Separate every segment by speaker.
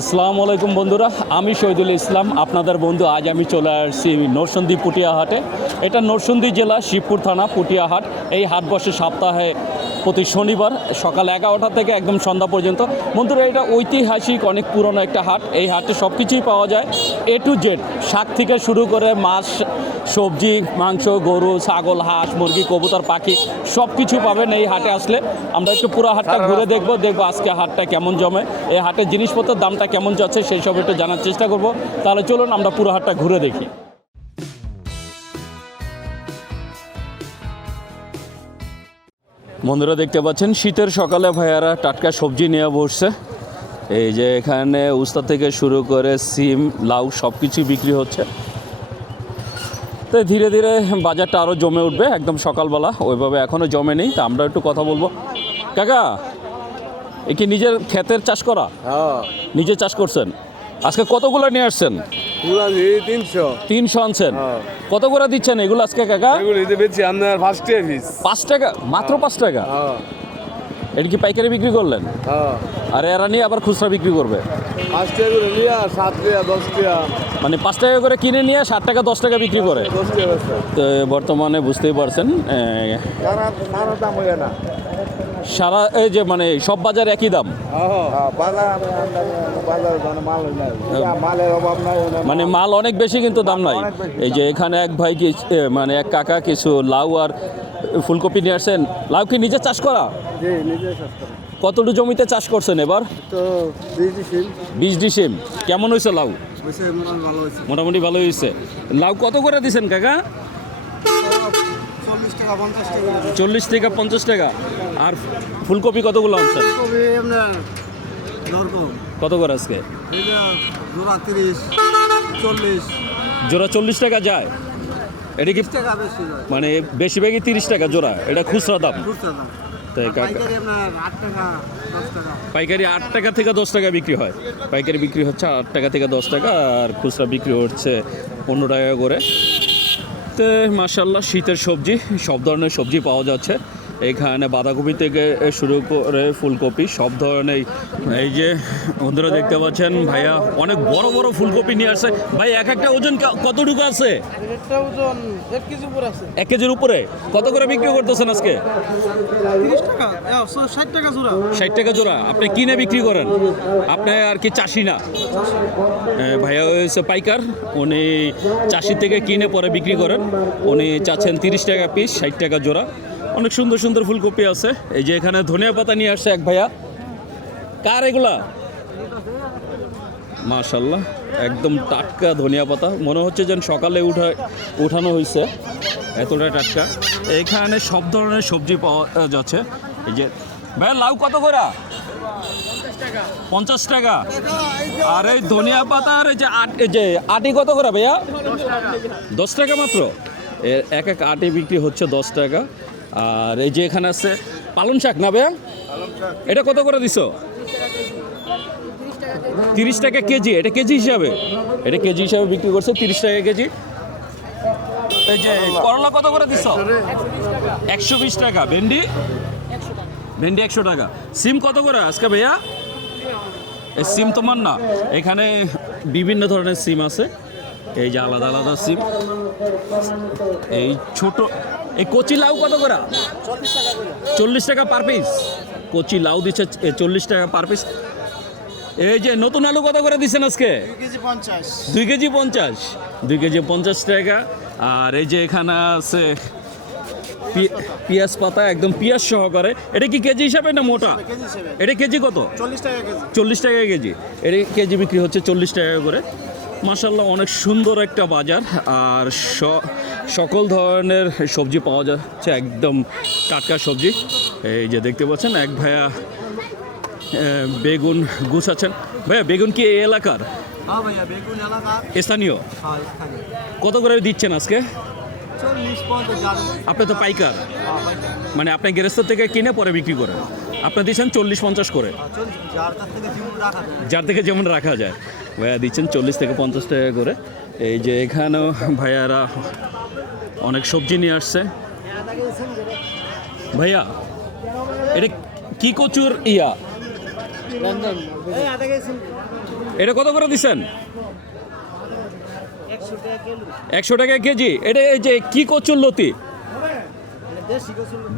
Speaker 1: আসসালামু আলাইকুম বন্ধুরা, আমি শহীদুল ইসলাম। আপনাদের বন্ধু, আজ আমি চলে আসছি নরসন্দী পুটিয়াহাটে। এটা নরসন্দী জেলা শিবপুর থানা পুটিয়াহাট। এই হাট বসে সপ্তাহে প্রতি শনিবার সকাল এগারোটা থেকে একদম সন্ধ্যা পর্যন্ত। বন্ধুরা এটা ঐতিহাসিক অনেক পুরনো একটা হাট। এই হাটে সব কিছুই পাওয়া যায়। এ টু জেড শাক থেকে শুরু করে মাছ সবজি মাংস গরু ছাগল হাঁস মুরগি কবুতর পাখি সব কিছু পাবেন এই হাটে আসলে। আমরা একটু পুরো হাটটা ঘুরে দেখব দেখব আজকে হাটটা কেমন জমে। এই হাটের জিনিসপত্রের দামটা কেমন যাচ্ছে সেই সব একটু জানার চেষ্টা করব। তাহলে চলুন আমরা পুরো হাটটা ঘুরে দেখি। বন্ধুরা দেখতে পাচ্ছেন শীতের সকালে ভাইয়ারা টাটকা সবজি নিয়ে বসছে। এই যে এখানে উস্তা থেকে শুরু করে সিম লাউ সব কিছুই বিক্রি হচ্ছে। তো ধীরে ধীরে বাজারটা আরও জমে উঠবে একদম সকালবেলা ওইভাবে এখনও জমে নেই তা আমরা একটু কথা বলব। কাকা এ কি নিজের ক্ষেতের চাষ করা?
Speaker 2: হ্যাঁ।
Speaker 1: নিজে চাষ করছেন? আজকে কতগুলো নিয়ে আসছেন?
Speaker 2: তিনশো।
Speaker 1: তিনশো আনছেন?
Speaker 2: হ্যাঁ।
Speaker 1: কত করে দিচ্ছেন এগুলো আজকে কাকা?
Speaker 2: এগুলো আপনার ফার্স্ট ইয়ার পিস
Speaker 1: পাঁচ টাকা? মাত্র পাঁচ টাকা?
Speaker 2: হ্যাঁ।
Speaker 1: এটা কি পাইকারি বিক্রি করলেন?
Speaker 2: হ্যাঁ।
Speaker 1: আর এরা নিয়ে আবার খুচরা বিক্রি করবে?
Speaker 2: ফার্স্ট ইয়ার করে নিয়ে সাত টাকা দশ টাকা।
Speaker 1: মানে পাঁচ টাকা করে কিনে নিয়ে ষাট টাকা দশ টাকা বিক্রি করে?
Speaker 2: টাকা।
Speaker 1: তো বর্তমানে বুঝতেই পারছেন
Speaker 2: সারা
Speaker 1: এই যে মানে সব বাজার একই দাম?
Speaker 2: হ্যাঁ মানে মাল হয়।
Speaker 1: মানে মাল অনেক বেশি কিন্তু দাম নাই। এই যে এখানে এক ভাই কি মানে এক কাকা কিছু লাউ আর ফুলকপি নিয়ে আসছেন। লাউ কি নিজে চাষ করা? কতটুকু জমিতে চাষ করছেন এবার? বিশ ডিসেম। কেমন হয়েছে লাউ?
Speaker 2: মনে
Speaker 1: মোটামুটি ভালো হয়েছে। লাউ কত করে দিছেন কাকা?
Speaker 2: চল্লিশ টাকা পঞ্চাশ টাকা।
Speaker 1: থেকে পঞ্চাশ টাকা। আর ফুলকপি কতগুলো
Speaker 2: দরকম
Speaker 1: কত করে আজকে?
Speaker 2: জোড়া তিরিশ চল্লিশ।
Speaker 1: জোড়া চল্লিশ টাকা যায়। এটা কি মানে বেশিরভাগই তিরিশ টাকা জোড়া এটা খুচরা দাম। তাই
Speaker 2: পাইকারি আট টাকা
Speaker 1: থেকে দশ টাকা বিক্রি হয়। পাইকারি বিক্রি হচ্ছে আট টাকা থেকে দশ টাকা আর খুচরা বিক্রি হচ্ছে পনেরো টাকা করে। তো মাসাল্লাহ শীতের সবজি সব ধরনের সবজি পাওয়া যাচ্ছে। এখানে বাঁধাকপি থেকে শুরু করে ফুলকপি সব ধরনের এই যে বন্ধুরা দেখতে পাচ্ছেন ভাইয়া অনেক বড় বড় ফুলকপি নিয়ে আসছে। ভাই এক একটা ওজন কতটুকু আছে?
Speaker 2: এক
Speaker 1: কেজির উপরে কত করে বিক্রি করতেছেন আজকে?
Speaker 2: ষাট টাকা জোড়া।
Speaker 1: ষাট টাকা জোড়া। আপনি কিনে বিক্রি করেন? আপনি আর কি চাষি না? ভাইয়া হয়েছে পাইকার। উনি চাষি থেকে কিনে পরে বিক্রি করেন। উনি চাচ্ছেন তিরিশ টাকা পিস ষাট টাকা জোড়া। অনেক সুন্দর সুন্দর ফুলকপি আছে। এই যে এখানে ধনিয়া পাতা নিয়ে আসছে এক ভাইয়া। কার এগুলা? মাশাল্লাহ একদম টাটকা ধনিয়া পাতা। মনে হচ্ছে যেন সকালে উঠা, উঠানো হয়েছে এতটা টাটকা। এখানে সব ধরনের সবজি পাওয়া যাচ্ছে। এই যে, ভাইয়া, লাউ কত করে? পঞ্চাশ টাকা। আর এই ধনিয়া পাতা আর এই যে যে আটি কত করে ভাইয়া? দশ টাকা। মাত্র? এক এক আটি বিক্রি হচ্ছে দশ টাকা। আর এই যে এখানে আছে পালং শাক না ভাইয়া? এটা কত করে দিছো? তিরিশ টাকা কেজি, এটা কেজি হিসাবে? এটা কেজি হিসাবে বিক্রি করছ, তিরিশ টাকা কেজি। এই যে করলা কত করে দিছ? একশো বিশ টাকা। ভেন্ডি? ভেন্ডি একশো টাকা। সিম কত করে আজকে ভাইয়া? এই সিম তোমার না। এখানে বিভিন্ন ধরনের সিম আছে। এই যে আলাদা আলাদা সিম। এই ছোট এই কচি লাউ কত করে? চল্লিশ টাকা পার পিস কচি লাউ দিচ্ছে চল্লিশ টাকা পার পিস এই যে নতুন আলু কত করে দিচ্ছেন আজকে? দুই কেজি পঞ্চাশ। দুই কেজি পঞ্চাশ টাকা। আর এই যে এখানে আছে পেঁয়াজ পাতা একদম পেঁয়াজ সহকারে। এটা কি কেজি হিসাবে না মোটা? এটা কেজি কত?
Speaker 2: চল্লিশ টাকা কেজি।
Speaker 1: চল্লিশ টাকা কেজি। এর কেজি বিক্রি হচ্ছে চল্লিশ টাকা করে। মাসাল্লাহ অনেক সুন্দর একটা বাজার। আর সকল ধরনের সবজি পাওয়া যাচ্ছে একদম টাটকা সবজি। এই যে দেখতে পাচ্ছেন এক ভাইয়া বেগুন গুছাচ্ছেন। ভাইয়া বেগুন কি এই এলাকার?
Speaker 2: হ্যাঁ এলাকা
Speaker 1: স্থানীয়?
Speaker 2: হ্যাঁ
Speaker 1: কত করে দিচ্ছেন আজকে? আপনি তো পাইকার। মানে আপনি গেরেস্তার থেকে কিনে পরে বিক্রি করেন। আপনি দিচ্ছেন চল্লিশ পঞ্চাশ করে।
Speaker 2: যায়।
Speaker 1: যার থেকে যেমন রাখা যায়। ভাইয়া দিচ্ছেন চল্লিশ থেকে পঞ্চাশ টাকা করে। এই যে এখানেও ভাইয়ারা অনেক সবজি নিয়ে আসছে। ভাইয়া, এটা কি কচুর ইয়া? এটা কত করে দিচ্ছেন? একশো টাকা কেজি। এটা এই যে কি কচুর লতি?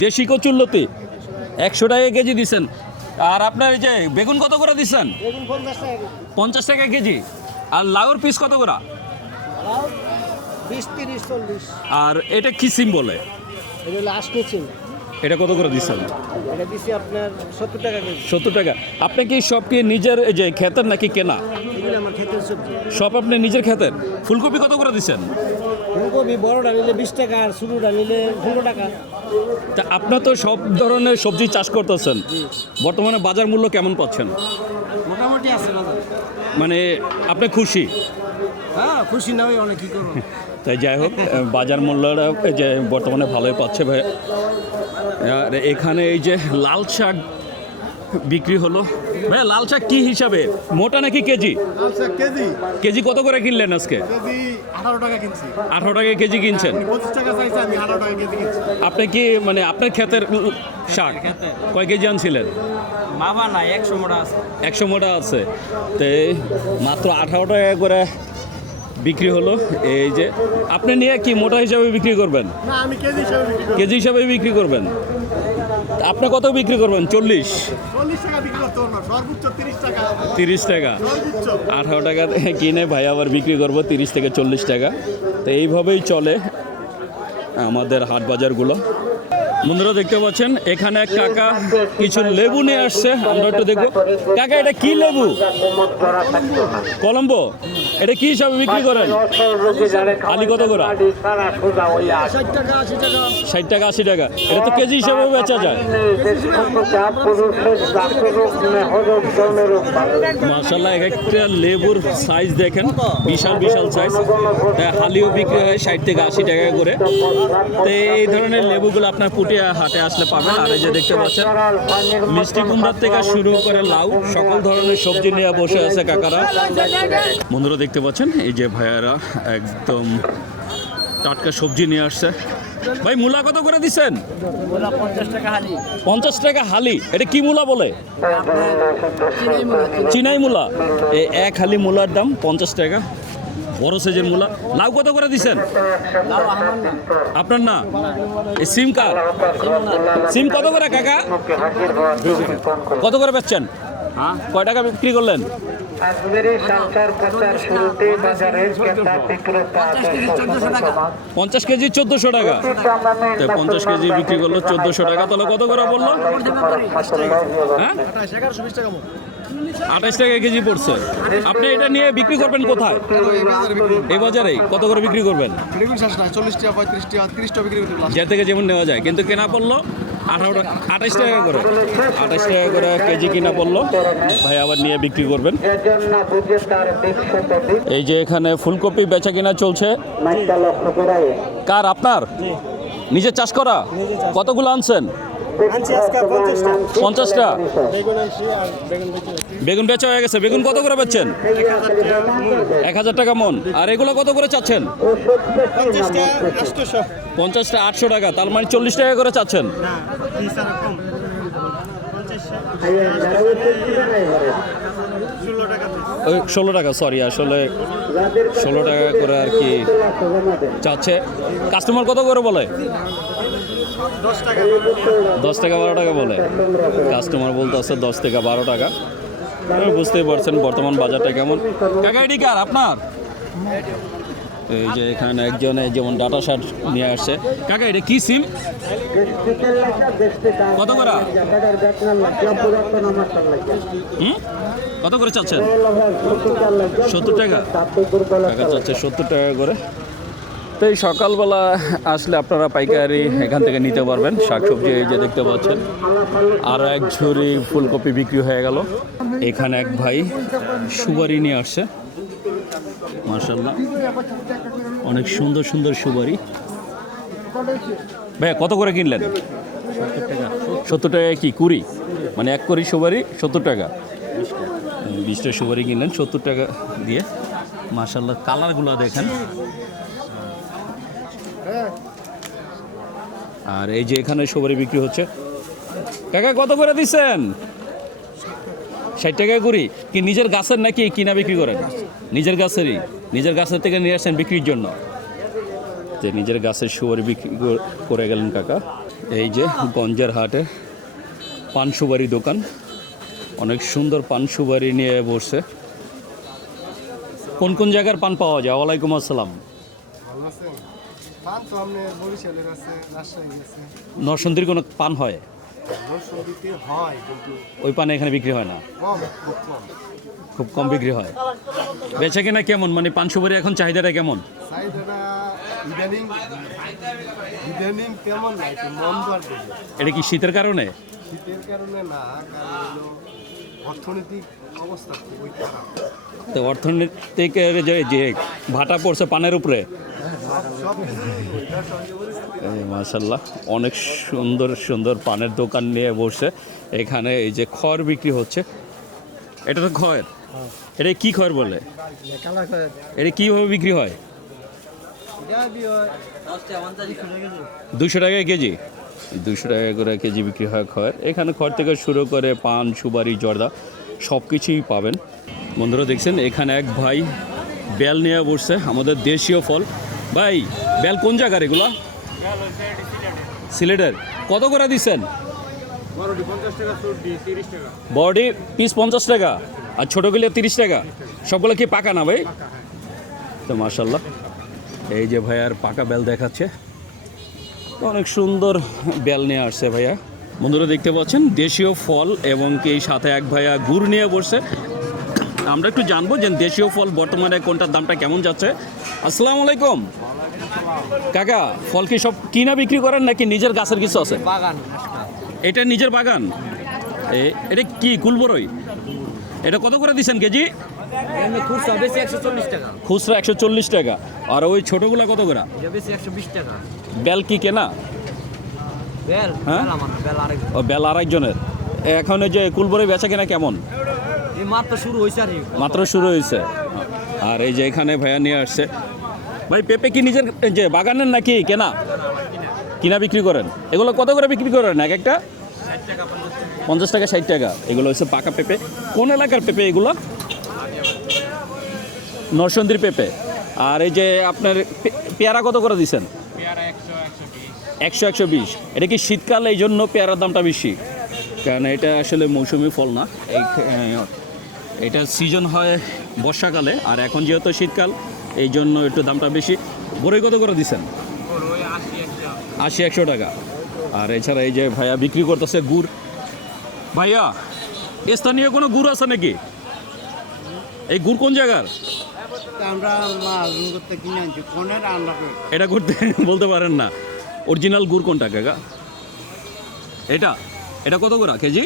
Speaker 1: দেশি কচুর লতি। একশো টাকা কেজি দিচ্ছেন। আর আপনার এই যে বেগুন কত করে দিচ্ছেন? পঞ্চাশ টাকা কেজি। আর লাউর পিস কত করে? আর এটা কি সিম বলে?
Speaker 3: এটা
Speaker 1: কত করে দিচ্ছেন?
Speaker 3: সত্তর টাকা
Speaker 1: আপনি কি সব কি নিজের এই যে ক্ষেতের নাকি কেনা? সব আপনি নিজের ক্ষেতের ফুলকপি কত করে দিচ্ছেন?
Speaker 3: ফুলকপি বড়টা নিলে বিশ টাকা আর ছোটোটা নিলে পনেরো টাকা।
Speaker 1: তা আপনার তো সব ধরনের সবজি চাষ করতেছেন। বর্তমানে বাজার মূল্য কেমন পাচ্ছেন?
Speaker 3: মোটামুটি আছে বাজার।
Speaker 1: মানে আপনি খুশি?
Speaker 3: হ্যাঁ খুশি না হয়ে অনেক কী করব।
Speaker 1: তাই যাই হোক বাজার মূল্যটা যে বর্তমানে ভালোই পাচ্ছে ভাই। আর এখানে এই যে লাল শাক বিক্রি হলো। ভাই লাল শাক কি হিসাবে? মোটা নাকি কেজি?
Speaker 4: কেজি।
Speaker 1: কেজি কত করে কিনলেন আজকে?
Speaker 4: কেজি আঠারো টাকা কিনছি।
Speaker 1: আঠারো টাকা কেজি কিনছেন।
Speaker 4: পঁচিশ টাকা চাইছে আমি আঠারো টাকা কেজি কিনছি।
Speaker 1: আপনি কি মানে আপনার ক্ষেতের শাক? কয় কেজি আনছিলেন?
Speaker 3: বাবা না একশো মোটা আছে।
Speaker 1: একশো মোটা আছে। তো এই মাত্র আঠারো টাকা করে বিক্রি হলো। এই যে আপনি নিয়ে কি মোটা হিসাবে বিক্রি করবেন?
Speaker 4: না আমি কেজি হিসাবে বিক্রি করি
Speaker 1: কেজি হিসাবে বিক্রি করবেন? আপনি কত বিক্রি করবেন? চল্লিশ?
Speaker 4: চল্লিশ টাকা বিক্রি করতে পারব সর্বোচ্চ তিরিশ টাকা।
Speaker 1: আঠারো টাকা কিনে ভাই আবার বিক্রি করব তিরিশ থেকে চল্লিশ টাকা। তো এইভাবেই চলে আমাদের হাট বাজারগুলো। বন্ধুরা দেখতে পাচ্ছেন এখানে এক কাকা কিছু লেবু নিয়ে আসছে। আমরা একটু দেখব। কাকা এটা কি লেবু? কলম্বো? এটা কি হিসাবে বিক্রি করেন? আলি কত করে?
Speaker 3: ষাট টাকা, আশি টাকা।
Speaker 1: এটা তো কেজি হিসাবে বেচা যায়। মার্শাল্লাহ এক একটা লেবুর সাইজ দেখেন, বিশাল বিশাল সাইজ হালিও বিক্রি হয় ষাট থেকে আশি টাকা করে। তো এই ধরনের লেবুগুলো আপনার পুটিয়া হাটে আসলে পাবেন। আর এই যে দেখতে পাচ্ছেন, মিষ্টি কুমড়ার থেকে শুরু করে লাউ, সকল ধরনের সবজি নিয়ে বসে আছে কাকারা। বন্ধুরা, দেখতে পাচ্ছেন? এই যে ভাইয়ারা একদম টাটকা সবজি নিয়ে আসছে। ভাই মূলা কত করে দিচ্ছেন?
Speaker 3: পঞ্চাশ টাকা হালি।
Speaker 1: পঞ্চাশ টাকা হালি। এটা কি মূলা বলে? চিনাই মূলা। এই এক হালি মূলার দাম পঞ্চাশ টাকা। বড় সাইজের মূলা। লাউ কত করে দিচ্ছেন? আপনার না? এই সিম কার সিম কত করে কাকা? কত করে বেচছেন? কয় টাকা বিক্রি করলেন? পঞ্চাশ কেজি চোদ্দোশো টাকা। তো পঞ্চাশ কেজি বিক্রি করল চোদ্দোশো টাকা। তাহলে কত করে বলল হ্যাঁ? আঠাশ টাকা কেজি পড়ছে। আপনি এটা নিয়ে বিক্রি করবেন কোথায়? এই বাজারেই। কত করে বিক্রি করবেন?
Speaker 4: বেগুন শ্বাস না চল্লিশ টাকা পঁয়ত্রিশ টাকা তিরিশ টাকা বিক্রি করতে
Speaker 1: যে থেকে যেমন নেওয়া যায়। কিন্তু কেনা পড়ল? আঠারো আঠাশ টাকা করে। আঠাশ টাকা করে কেজি কিনা পড়ল। ভাই আবার নিয়ে বিক্রি করবেন। এই যে এখানে ফুলকপি বেচা কিনা চলছে। কার, আপনার? নিজে চাষ করা? কতগুলো আনছেন?
Speaker 3: পঞ্চাশটা। বেগুন
Speaker 1: বেচা হয়ে গেছে। বেগুন কত করে বেচছেন? এক হাজার টাকা মন। আর এগুলো কত করে চাচ্ছেন?
Speaker 3: পঞ্চাশটা
Speaker 1: আটশো টাকা তার মানে চল্লিশ টাকা করে চাচ্ছেন?
Speaker 3: ষোলো টাকা
Speaker 1: ওই ষোলো টাকা সরি আসলে ষোলো টাকা করে আর কি চাচ্ছে। কাস্টমার কত করে বলে?
Speaker 3: দশ টাকা
Speaker 1: বারো টাকা বলে। কাস্টমার বলতে আছে দশ থেকে বারো টাকা। বুঝতেই পারছেন বর্তমান বাজারটা কেমন। এটি কার? আপনার? এই যে এখানে একজনে যেমন ডাটা শার্ট নিয়ে আসছে। কাকা, এটা কি সিম? কত করে? কত করে চাচ্ছেন? সত্তর টাকা? টাকা চাচ্ছে সত্তর টাকা করে। তো এই সকালবেলা আসলে আপনারা পাইকারি এখান থেকে নিতে পারবেন। শাকসবজি এই যে দেখতে পাচ্ছেন। আর এক ঝুড়ি ফুলকপি বিক্রি হয়ে গেল। এখানে এক ভাই সুবারি নিয়ে আসছে। মার্শাল্লাহ অনেক সুন্দর সুন্দর সুপারি। ভাইয়া, কত করে কিনলেন? সত্তর টাকায় কি? কুড়ি? মানে এক করি সুপারি সত্তর টাকা। বিশটা সুপারি কিনলেন, সত্তর টাকা দিয়ে। মার্শাল্লাহ কালারগুলো দেখেন। আর এই যে এখানে সুপারি বিক্রি হচ্ছে। কাকা, কত করে দিচ্ছেন? ষাট টাকা করি কি নিজের গাছের নাকি কিনা বিক্রি করেন? নিজের গাছেরই। নিজের গাছের থেকে নিয়ে আসেন বিক্রির জন্য। যে নিজের গাছের সুপারি বিক্রি করে গেলেন কাকা। এই যে গঞ্জের হাটে পান সুপারি দোকান। অনেক সুন্দর পান সুপারি নিয়ে বসে। কোন কোন জায়গার পান পাওয়া যায়? ওয়ালাইকুম আসসালাম। নরসন্দির কোনো পান হয়?
Speaker 4: নরসিংদীতে হয় কিন্তু
Speaker 1: ওই পান এখানে বিক্রি হয় না
Speaker 4: কম খুব কম
Speaker 1: খুব কম বিক্রি হয় বেচা কিনা কেমন মানে পান সুপারি এখন চাহিদাটা কেমন
Speaker 4: চাহিদাটা ইদানিং ইদানিং কেমন না একটু মন্দ আর কি।
Speaker 1: এটা কি শীতের কারণে
Speaker 4: শীতের কারণে না কারণ হলো অর্থনৈতিক অবস্থা খুবই খারাপ
Speaker 1: তো অর্থনৈতিকের যে যে ভাটা পড়ছে পানের উপরে
Speaker 4: সব কিছুই
Speaker 1: মাসাল্লাহ অনেক সুন্দর সুন্দর পানের দোকান নিয়ে বসে। এখানে এই যে খড় বিক্রি হচ্ছে। এটা তো খড়। এটা কি খড় বলে? এটা কীভাবে বিক্রি হয়? দুশো টাকা কেজি। দুশো টাকা করে কেজি বিক্রি হয় খড়। এখানে খড় থেকে শুরু করে পান সুপারি জর্দা সব কিছুই পাবেন। বন্ধুরা দেখছেন এখানে এক ভাই বেল নিয়ে বসছে আমাদের দেশীয় ফল। ভাই বেল কোন জায়গার এগুলা? সিলেটের। কত করে দিচ্ছেন? বডি পিস পঞ্চাশ টাকা, আর ছোটোগুলো তিরিশ টাকা। সবগুলো কি পাকা না ভাই? তো মার্শাল্লাহ এই যে ভাইয়ার পাকা বেল দেখাচ্ছে। অনেক সুন্দর বেল নিয়ে আসছে ভাইয়া। বন্ধুরা দেখতে পাচ্ছেন, দেশীয় ফল এবং কি সাথে এক ভাইয়া গুড় নিয়ে বসছে। আমরা একটু জানব যে দেশীয় ফল বর্তমানে কোনটার দামটা কেমন যাচ্ছে। আসসালামু আলাইকুম। কাকা ফল কি সব কিনা বিক্রি করেন নাকি নিজের গাছের কিছু আছে?
Speaker 3: বাগান।
Speaker 1: এটা নিজের বাগান? এটা কি কুলবরই? এটা কত করে দিচ্ছেন কেজি?
Speaker 3: খুচরা একশো চল্লিশ টাকা।
Speaker 1: আর ওই ছোটোগুলো কত করে? বেল কি কেনা?
Speaker 3: বেল?
Speaker 1: হ্যাঁ? ও বেল আরেকজনের। এখন ওই যে কুলবরই বেচা কেনা কেমন?
Speaker 3: মাত্র শুরু হয়েছে
Speaker 1: মাত্র শুরু হয়েছে আর এই যে এখানে ভাইয়া নিয়ে আসছে। ভাই পেঁপে কি নিজের যে বাগানের নাকি কেনা? কিনা বিক্রি করেন? এগুলো কত করে বিক্রি করেন? এক একটা? পঞ্চাশ টাকা ষাট টাকা। এগুলো হচ্ছে পাকা পেঁপে। কোন এলাকার পেঁপে এগুলো? নরসন্দির পেঁপে। আর এই যে আপনার পেয়ারা কত করে দিচ্ছেন? একশো একশো বিশ। এটা কি শীতকাল এই জন্য পেয়ারার দামটা বেশি? কারণ এটা আসলে মৌসুমি ফল না। এই এটা সিজন হয় বর্ষাকালে। আর এখন যেহেতু শীতকাল এই জন্য একটু দামটা বেশি। বড়ই কত করে দিচ্ছেন? আশি একশো টাকা। আর এছাড়া এই যে ভাইয়া বিক্রি করতেছে গুড়। ভাইয়া স্থানীয় কোনো গুড় আছে নাকি? এই গুড় কোন জায়গার?
Speaker 2: আমরা কিনে আনছি
Speaker 1: এটা করতে বলতে পারেন না। অরিজিনাল গুড় কোনটা কাকা? এটা? এটা কত করে কেজি?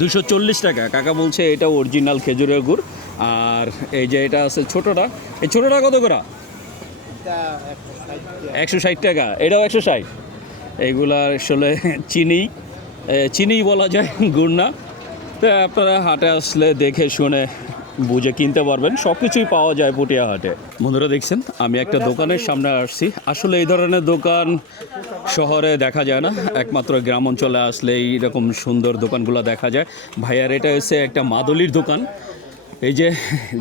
Speaker 1: দুশো চল্লিশ টাকা। কাকা বলছে এটা অরিজিনাল খেজুরের গুড়। আর এই যে এটা আছে ছোটোটা, এই ছোটোটা কত করা? একশো ষাট টাকা। এটাও একশো ষাট। এইগুলা আসলে চিনি চিনি বলা যায়, গুড় না। তো আপনারা হাটে আসলে দেখে শুনে বুঝে কিনতে পারবেন। সব কিছুই পাওয়া যায় পুটিয়া হাটে। বন্ধুরা দেখছেন, আমি একটা দোকানের সামনে আসছি। আসলে এই ধরনের দোকান শহরে দেখা যায় না। একমাত্র গ্রাম অঞ্চলে আসলে এইরকম সুন্দর দোকানগুলো দেখা যায়। ভাইয়ার এটা হচ্ছে একটা মাদলির দোকান। এই যে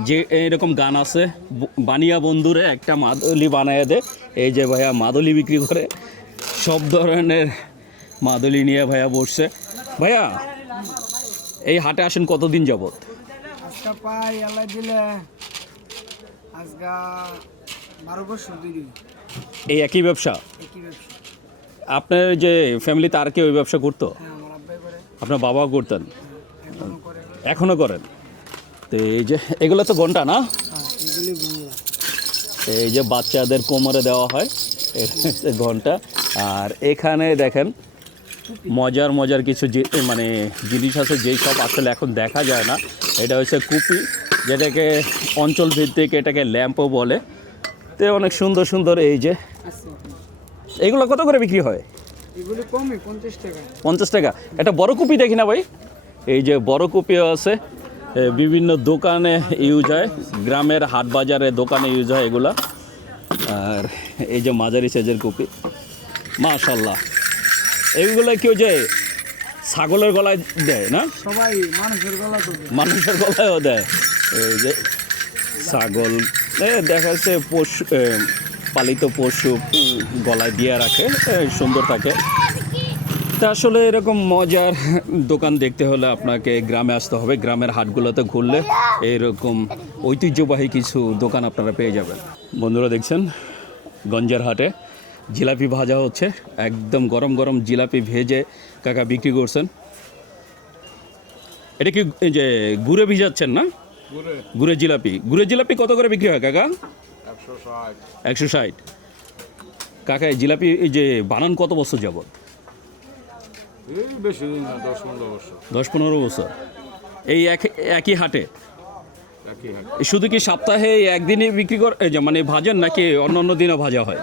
Speaker 1: যে এরকম গান আছে বানিয়া বন্ধুরে একটা মাদলি বানায় দে। এই যে ভাইয়া মাদলি বিক্রি করে সব ধরনের মাদলি নিয়ে ভাইয়া বসছে। ভাইয়া এই হাটে আসেন কতদিন যাবত
Speaker 2: দিলি।
Speaker 1: এই একই ব্যবসা? আপনার যে ফ্যামিলিতে আর কেউ ওই ব্যবসা করতো?
Speaker 2: হ্যাঁ
Speaker 1: আপনার বাবাও করতেন?
Speaker 2: এখনও
Speaker 1: এখনও করেন? তো এই যে এগুলো তো ঘণ্টা না? এই যে বাচ্চাদের কোমরে দেওয়া হয় ঘণ্টা। আর এখানে দেখেন মজার মজার কিছু যে- মানে জিনিস আছে যেই সব আসলে এখন দেখা যায় না। এটা হচ্ছে কুপি যেটাকে অঞ্চল ভিত্তিক এটাকে ল্যাম্পও বলে। তো অনেক সুন্দর সুন্দর এই যে এগুলো কত করে বিক্রি হয়?
Speaker 2: পঞ্চাশ টাকা।
Speaker 1: পঞ্চাশ টাকা। একটা বড় কুপি দেখি না ভাই? এই যে বড় কুপিও আছে বিভিন্ন দোকানে ইউজ হয়। গ্রামের হাট বাজারে দোকানে ইউজ হয় এগুলা। আর এই যে মাঝারি সাইজের কুপি। মাশাল্লাহ এইগুলো কেউ যে ছাগলের গলায় দেয় না?
Speaker 3: সবাই মানুষের গলা তো
Speaker 1: মানুষের গলায়ও দেয়। এই যে ছাগল এ, দেখা যাচ্ছে পশু পালিত পশু গলায় দিয়ে রাখে সুন্দর থাকে। তা আসলে এরকম মজার দোকান দেখতে হলে আপনাকে গ্রামে আসতে হবে। গ্রামের হাটগুলোতে ঘুরলে এরকম ঐতিহ্যবাহী কিছু দোকান আপনারা পেয়ে যাবেন। বন্ধুরা দেখছেন গঞ্জের হাটে জিলাপি ভাজা হচ্ছে। একদম গরম গরম জিলাপি ভেজে কাকা বিক্রি করছেন। এটা কি যে গুড়ে ভিজাচ্ছেন না? গুড়ের জিলাপি। গুড়ের জিলাপি কত করে বিক্রি হয় কাকা? একশো ষাট। কাকা এই জিলাপি এই যে বানান কত বছর যাবত
Speaker 2: এই বেশি দিন না দশ পনেরো বছর।
Speaker 1: দশ পনেরো বছর। এই এক একই হাটে?
Speaker 2: একই হাট।
Speaker 1: শুধু কি সপ্তাহে এই একদিনই বিক্রি কর এই যে মানে ভাজেন নাকি অন্য অন্য দিনও ভাজা হয়?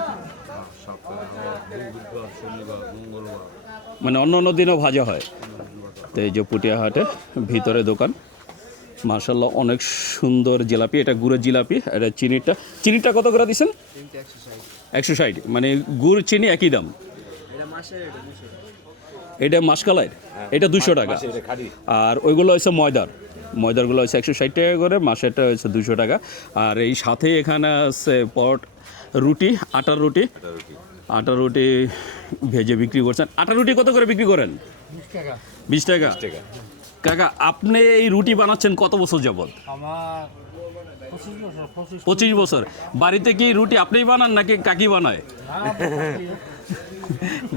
Speaker 1: মানে অন্য অন্য দিনও ভাজা হয়। তো এই যে পুটিয়া হাটে ভিতরে দোকান। মার্শাল্লাহ অনেক সুন্দর জিলাপি। এটা গুড়ের জিলাপি এটা চিনিটা। চিনিটা কত করে দিচ্ছেন একশো ষাট। মানে গুড় চিনি একই দাম? এটা মাসকালাইর এটা দুশো টাকা। আর ওইগুলো হচ্ছে ময়দার। ময়দারগুলো হচ্ছে একশো ষাট টাকা করে মাসেরটা হচ্ছে দুশো টাকা। আর এই সাথে এখানে আছে পট রুটি আটার রুটি। আটার রুটি। ভেজে বিক্রি করছেন। আটার রুটি কত করে বিক্রি করেন? বিশ টাকা। কাকা আপনি এই রুটি বানাচ্ছেন কত বছর যাবত
Speaker 3: পঁচিশ বছর পঁচিশ
Speaker 1: পঁচিশ বছর। বাড়িতে কি রুটি আপনিই বানান নাকি কাকি বানায়?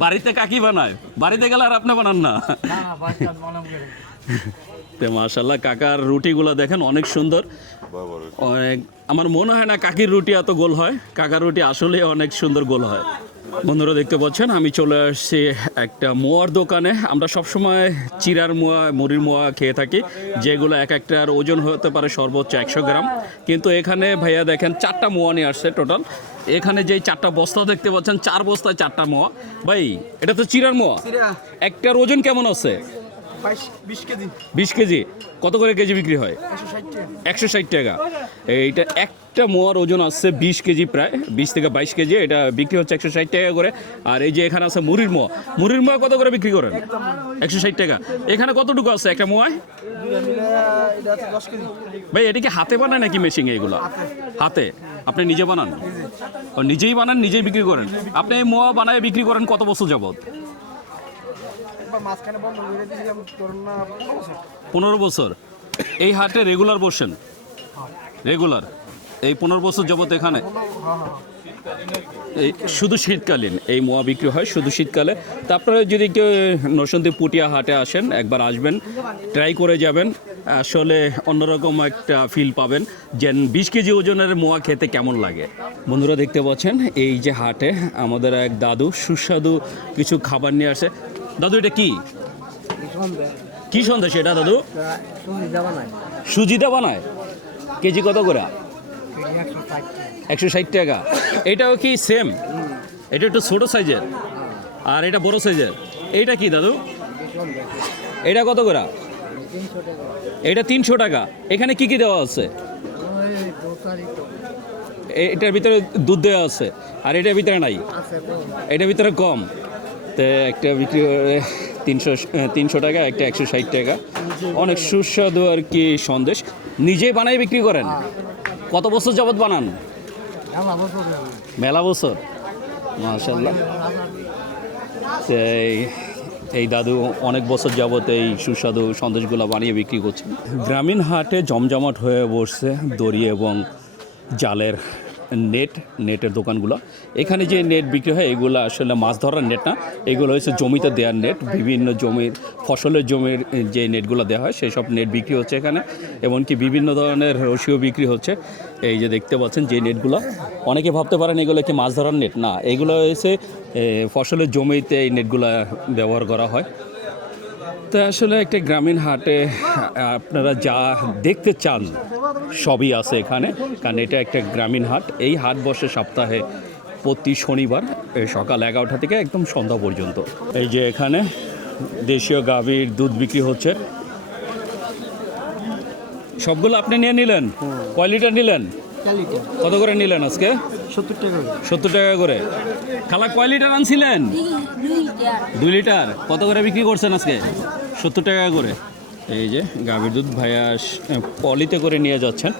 Speaker 1: বাড়িতে কাকি বানায়? বাড়িতে গেলে আর আপনি বানান না। মাশাল্লাহ কাকার রুটিগুলো দেখেন, অনেক সুন্দর। অনেক আমার মনে হয় না কাকির রুটি এত গোল হয়। কাকার রুটি আসলে অনেক সুন্দর গোল হয়। বন্ধুরা দেখতে পাচ্ছেন আমি চলে আসছি একটা মোয়ার দোকানে। আমরা সবসময় চিরার মোয়া মুড়ির মোয়া খেয়ে থাকি যেগুলো এক একটার ওজন হতে পারে সর্বোচ্চ একশো গ্রাম। কিন্তু এখানে ভাইয়া দেখেন চারটা মোয়া নিয়ে আসছে টোটাল এখানে যে চারটা বস্তা দেখতে পাচ্ছেন চার বস্তায় চারটা মোয়া। ভাই এটা তো চিরার মোয়া। একটার ওজন কেমন আছে?
Speaker 3: বিশ কেজি।
Speaker 1: কত করে কেজি বিক্রি হয়?
Speaker 3: একশো ষাট টাকা।
Speaker 1: এইটা একটা মোয়ার ওজন আসছে বিশ কেজি প্রায় বিশ থেকে বাইশ কেজি এটা বিক্রি হচ্ছে একশো ষাট টাকা করে। আর এই যে এখানে আছে মুড়ির মোয়া। মুড়ির মোয়া কত করে বিক্রি করেন? একশো ষাট টাকা। এখানে কতটুকু আছে একটা মোয়ায়? ভাই এটা কি হাতে বানায় নাকি মেশিন এইগুলো হাতে। আপনি নিজে বানান? নিজেই বানান নিজেই বিক্রি করেন। আপনি এই মোয়া বানায় বিক্রি করেন কত বছর যাবত
Speaker 3: পনেরো বছর।
Speaker 1: এই হাটে রেগুলার বসেন? রেগুলার? এই পনেরো বছর যাবত এখানে? এই শুধু শীতকালীন, এই মোয়া বিক্রি হয় শুধু শীতকালে। তা আপনারা যদি কেউ নরসন্দী পুটিয়া হাটে আসেন, একবার আসবেন ট্রাই করে যাবেন। আসলে অন্যরকম একটা ফিল পাবেন যে বিশ কেজি ওজনের মোয়া খেতে কেমন লাগে। বন্ধুরা দেখতে পাচ্ছেন, এই যে হাটে আমাদের এক দাদু সুস্বাদু কিছু খাবার নিয়ে আসে। দাদু, এটা কি? কি সন্দেশ এটা, দাদু? সুজিটা বানায়? কেজি কত করে?
Speaker 3: একশো ষাট
Speaker 1: টাকা। এটাও কি সেম এটা একটু ছোটো সাইজের। আর এটা বড় সাইজের। এইটা কি, দাদু? এটা কত করে? এটা তিনশো টাকা। এখানে কি কি দেওয়া আছে? এটার ভিতরে দুধ দেওয়া আছে। আর এটার ভিতরে নাই। এটার ভিতরে কম তো একটা বিক্রি করে তিনশো তিনশো টাকা একটা একশো ষাট টাকা। অনেক সুস্বাদু আর কি সন্দেশ। নিজেই বানাই বিক্রি করেন? কত বছর যাবৎ বানান? মেলা বছর মাশাল্লাহ এই এই দাদু অনেক বছর যাবত এই সুস্বাদু সন্দেশগুলো বানিয়ে বিক্রি করছেন গ্রামীণ হাটে জমজমাট হয়ে বসছে দড়ি এবং জালের নেট নেটের দোকানগুলো। এখানে যে নেট বিক্রি হয় এগুলো আসলে মাছ ধরার নেট না। এগুলো হচ্ছে জমিতে দেওয়ার নেট বিভিন্ন জমির ফসলের জমির যে নেটগুলো দেওয়া হয় সেই সব নেট বিক্রি হচ্ছে এখানে। এমনকি বিভিন্ন ধরনের রসিও বিক্রি হচ্ছে। এই যে দেখতে পাচ্ছেন যে নেটগুলো অনেকে ভাবতে পারেন এগুলো কি মাছ ধরার নেট না এগুলো হচ্ছে এ, ফসলের জমিতে এই নেটগুলো ব্যবহার করা হয়। তো আসলে একটা গ্রামীণ হাটে আপনারা যা দেখতে চান সবই আছে এখানে। কারণ এটা একটা গ্রামীণ হাট। এই হাট বসে সপ্তাহে প্রতি শনিবার সকাল এগারোটা থেকে একদম সন্ধ্যা পর্যন্ত। এই যে এখানে দেশীয় গাভীর দুধ বিক্রি হচ্ছে। সবগুলো আপনি নিয়ে নিলেন? কয় লিটার নিলেন? কত করে নিলেন আজকে?
Speaker 3: সত্তর টাকা
Speaker 1: সত্তর টাকা করে। খালা কয় লিটার আনছিলেন? দুই লিটার। কত করে বিক্রি করছেন আজকে? সত্তর টাকা করে। এই যে গাভীর দুধ ভাইয়া পলিতে করে নিয়ে যাচ্ছেন।